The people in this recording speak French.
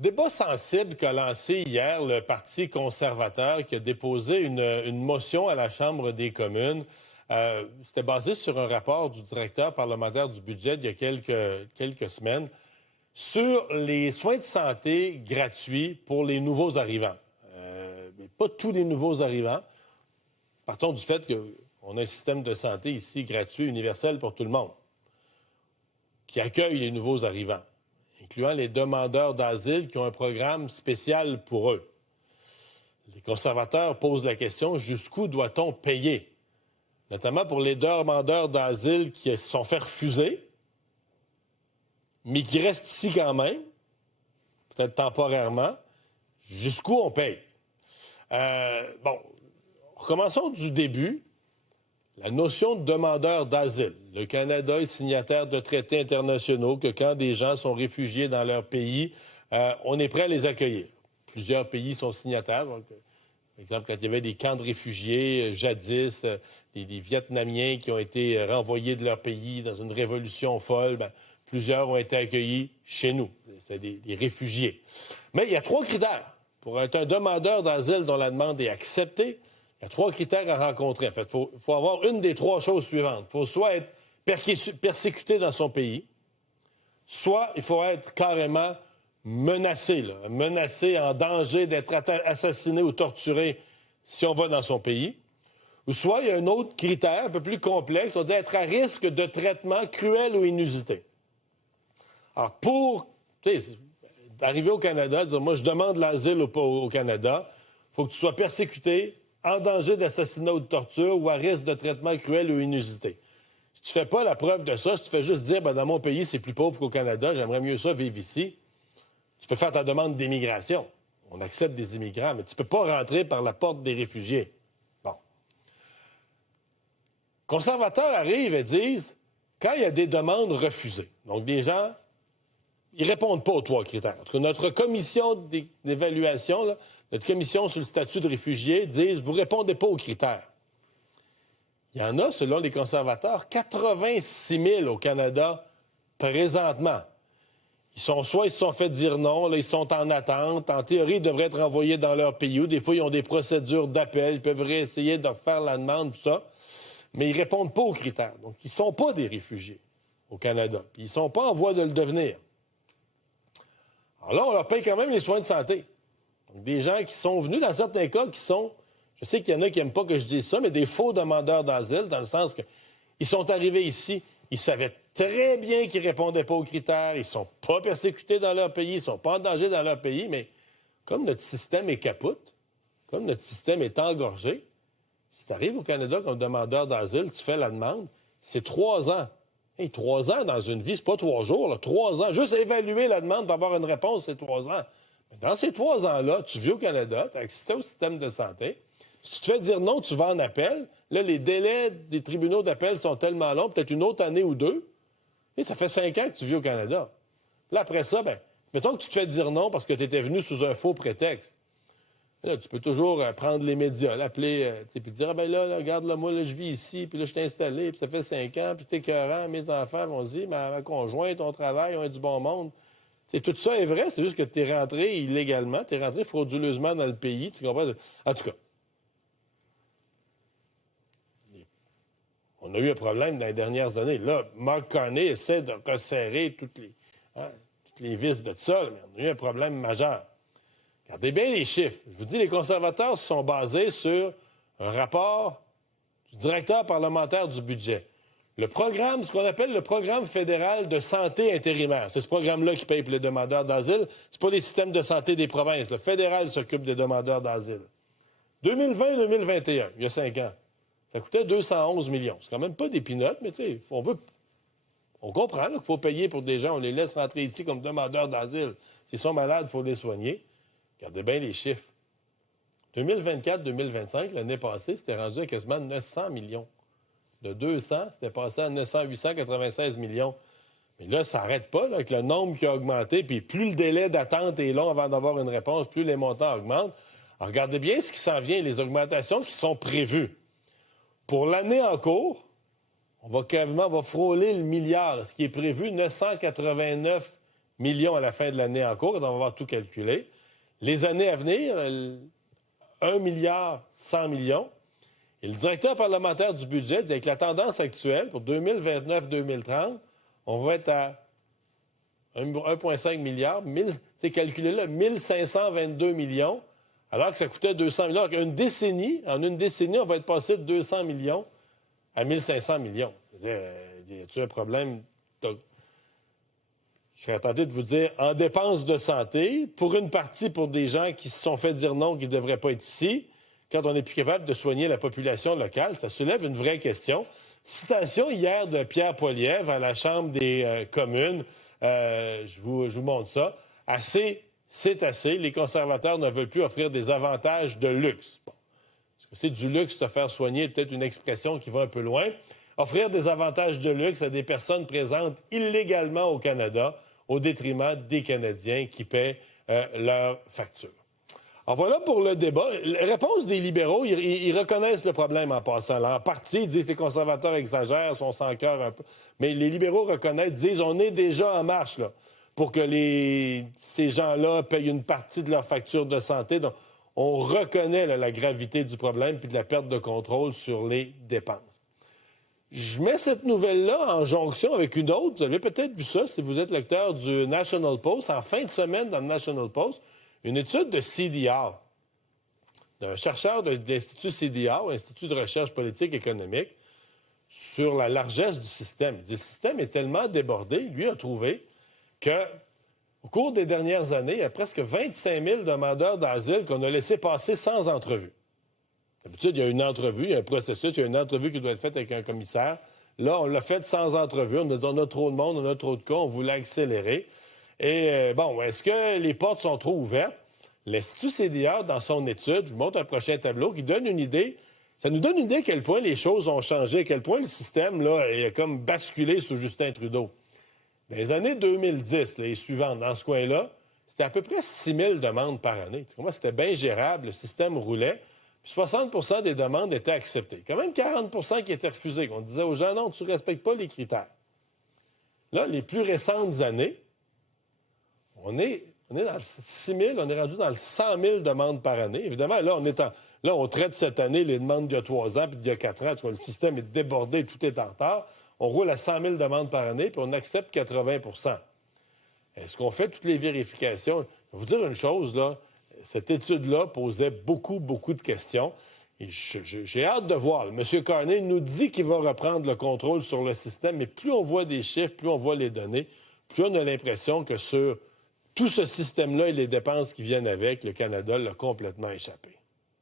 Débat sensible qu'a lancé hier le Parti conservateur qui a déposé une motion à la Chambre des communes. C'était basé sur un rapport du directeur parlementaire du budget il y a quelques semaines sur les soins de santé gratuits pour les nouveaux arrivants. Mais pas tous les nouveaux arrivants. Partons du fait qu'on a un système de santé ici gratuit, universel pour tout le monde, qui accueille les nouveaux arrivants, incluant les demandeurs d'asile qui ont un programme spécial pour eux. Les conservateurs posent la question, jusqu'où doit-on payer? Notamment pour les demandeurs d'asile qui se sont fait refuser, mais qui restent ici quand même, peut-être temporairement. Jusqu'où on paye? Recommençons du début. La notion de demandeur d'asile. Le Canada est signataire de traités internationaux que quand des gens sont réfugiés dans leur pays, on est prêt à les accueillir. Plusieurs pays sont signataires. Donc, par exemple, quand il y avait des camps de réfugiés, jadis, des Vietnamiens qui ont été renvoyés de leur pays dans une révolution folle, plusieurs ont été accueillis chez nous. C'est des réfugiés. Mais il y a 3 critères. Pour être un demandeur d'asile dont la demande est acceptée, il y a 3 critères à rencontrer. En fait, il faut avoir une des 3 choses suivantes. Il faut soit être persécuté dans son pays, soit il faut être carrément menacé, menacé, en danger d'être assassiné ou torturé si on va dans son pays. Ou soit il y a un autre critère un peu plus complexe, c'est-à-dire être à risque de traitement cruel ou inusité. Alors, pour arriver au Canada, dire, moi, je demande l'asile au Canada, il faut que tu sois persécuté, en danger d'assassinat ou de torture ou à risque de traitement cruel ou inusité. Si tu fais pas la preuve de ça, si tu fais juste dire, dans mon pays, c'est plus pauvre qu'au Canada, j'aimerais mieux ça vivre ici, tu peux faire ta demande d'immigration. On accepte des immigrants, mais tu peux pas rentrer par la porte des réfugiés. Bon. Conservateurs arrivent et disent, quand il y a des demandes refusées, donc des gens, ils répondent pas aux 3 critères. En tout cas, notre commission d'évaluation, là, notre commission sur le statut de réfugié, disent, vous répondez pas aux critères. Il y en a, selon les conservateurs, 86 000 au Canada présentement. Ils se sont fait dire non, là, ils sont en attente. En théorie, ils devraient être envoyés dans leur pays. Ou des fois, ils ont des procédures d'appel. Ils peuvent réessayer de faire la demande, tout ça. Mais ils répondent pas aux critères. Donc, ils sont pas des réfugiés au Canada. Puis ils sont pas en voie de le devenir. Alors là, on leur paye quand même les soins de santé. Donc, des gens qui sont venus, dans certains cas, qui sont... Je sais qu'il y en a qui n'aiment pas que je dise ça, mais des faux demandeurs d'asile, dans le sens que ils sont arrivés ici, ils savaient très bien qu'ils ne répondaient pas aux critères, ils ne sont pas persécutés dans leur pays, ils ne sont pas en danger dans leur pays, mais comme notre système est capote, comme notre système est engorgé, si tu arrives au Canada comme demandeur d'asile, tu fais la demande, c'est 3 ans. Hey, 3 ans dans une vie, c'est pas 3 jours, là, 3 ans. Juste évaluer la demande pour avoir une réponse, c'est 3 ans. Mais dans ces 3 ans-là, tu vis au Canada, tu as accès au système de santé. Si tu te fais dire non, tu vas en appel. Là, les délais des tribunaux d'appel sont tellement longs, peut-être une autre année ou 2. Et ça fait 5 ans que tu vis au Canada. Là, après ça, mettons que tu te fais dire non parce que tu étais venu sous un faux prétexte. Là, tu peux toujours prendre les médias, l'appeler, puis dire, là, regarde, là, moi, là, je vis ici, puis là, je t'ai installé, puis ça fait 5 ans, puis t'es écœurant, mes enfants vont se dire, ma conjointe, on travaille, on a du bon monde. T'sais, tout ça est vrai, c'est juste que t'es rentré illégalement, t'es rentré frauduleusement dans le pays, tu comprends? En tout cas, on a eu un problème dans les dernières années. Là, Mark Carney essaie de resserrer toutes les vis de ça, mais on a eu un problème majeur. Regardez bien les chiffres. Je vous dis, les conservateurs se sont basés sur un rapport du directeur parlementaire du budget. Le programme, ce qu'on appelle le programme fédéral de santé intérimaire, c'est ce programme-là qui paye pour les demandeurs d'asile. C'est pas les systèmes de santé des provinces. Le fédéral s'occupe des demandeurs d'asile. 2020-2021, il y a 5 ans, ça coûtait 211 millions. C'est quand même pas des peanuts, mais tu sais, on comprend qu'il faut payer pour des gens. On les laisse rentrer ici comme demandeurs d'asile. S'ils sont malades, il faut les soigner. Regardez bien les chiffres. 2024-2025, l'année passée, c'était rendu à quasiment 900 millions. De 200, c'était passé à 896 millions. Mais là, ça n'arrête pas, là, avec le nombre qui a augmenté. Puis plus le délai d'attente est long avant d'avoir une réponse, plus les montants augmentent. Alors, regardez bien ce qui s'en vient, les augmentations qui sont prévues. Pour l'année en cours, on va frôler le milliard. Ce qui est prévu, 989 millions à la fin de l'année en cours, quand on va avoir tout calculé. Les années à venir, 1 milliard 100 millions. Et le directeur parlementaire du budget dit avec la tendance actuelle, pour 2029-2030, on va être à 1,5 milliard, calculé là, 1522 millions, alors que ça coûtait 200 millions. En une décennie, on va être passé de 200 millions à 1500 millions. Y a-t-il un problème? Je serais tenté de vous dire, en dépenses de santé, pour une partie, pour des gens qui se sont fait dire non, qui ne devraient pas être ici, quand on n'est plus capable de soigner la population locale, ça soulève une vraie question. Citation hier de Pierre Poilievre à la Chambre des communes. Je vous montre ça. Assez, c'est assez. Les conservateurs ne veulent plus offrir des avantages de luxe. Bon. Est-ce que c'est du luxe de faire soigner? Peut-être une expression qui va un peu loin. Offrir des avantages de luxe à des personnes présentes illégalement au Canada au détriment des Canadiens qui paient leurs factures. Alors voilà pour le débat. La réponse des libéraux, ils reconnaissent le problème en passant. Là, en partie, ils disent que les conservateurs exagèrent, sont sans cœur un peu. Mais les libéraux reconnaissent, disent on est déjà en marche là, pour que ces gens-là payent une partie de leur facture de santé. Donc, on reconnaît là, la gravité du problème puis de la perte de contrôle sur les dépenses. Je mets cette nouvelle-là en jonction avec une autre. Vous avez peut-être vu ça si vous êtes lecteur du National Post. En fin de semaine, dans le National Post, une étude de CDR, d'un chercheur de l'Institut CDR, Institut de recherche politique et économique, sur la largesse du système. Il dit, le système est tellement débordé, lui a trouvé qu'au cours des dernières années, il y a presque 25 000 demandeurs d'asile qu'on a laissé passer sans entrevue. D'habitude, il y a une entrevue, il y a un processus, il y a une entrevue qui doit être faite avec un commissaire. Là, on l'a fait sans entrevue. On a dit, on a trop de monde, on a trop de cas, on voulait accélérer. Et est-ce que les portes sont trop ouvertes? L'Institut CDR, dans son étude, je vous montre un prochain tableau qui donne une idée. Ça nous donne une idée à quel point les choses ont changé, à quel point le système là, est comme basculé sous Justin Trudeau. Dans les années 2010, les suivantes, dans ce coin-là, c'était à peu près 6 000 demandes par année. Pour moi, c'était bien gérable, le système roulait. Puis 60 des demandes étaient acceptées. Quand même 40 qui étaient refusées. On disait aux gens, non, tu ne respectes pas les critères. Là, les plus récentes années, on est dans le 6 000, on est rendu dans le 100 000 demandes par année. Évidemment, là, on traite cette année les demandes d'il y a 3 ans puis d'il y a 4 ans. Le système est débordé, tout est en retard. On roule à 100 000 demandes par année puis on accepte 80 Est-ce qu'on fait toutes les vérifications? Je vais vous dire une chose, là. Cette étude-là posait beaucoup de questions. Et j'ai hâte de voir. M. Carney nous dit qu'il va reprendre le contrôle sur le système, mais plus on voit des chiffres, plus on voit les données, plus on a l'impression que sur tout ce système-là et les dépenses qui viennent avec, le Canada l'a complètement échappé.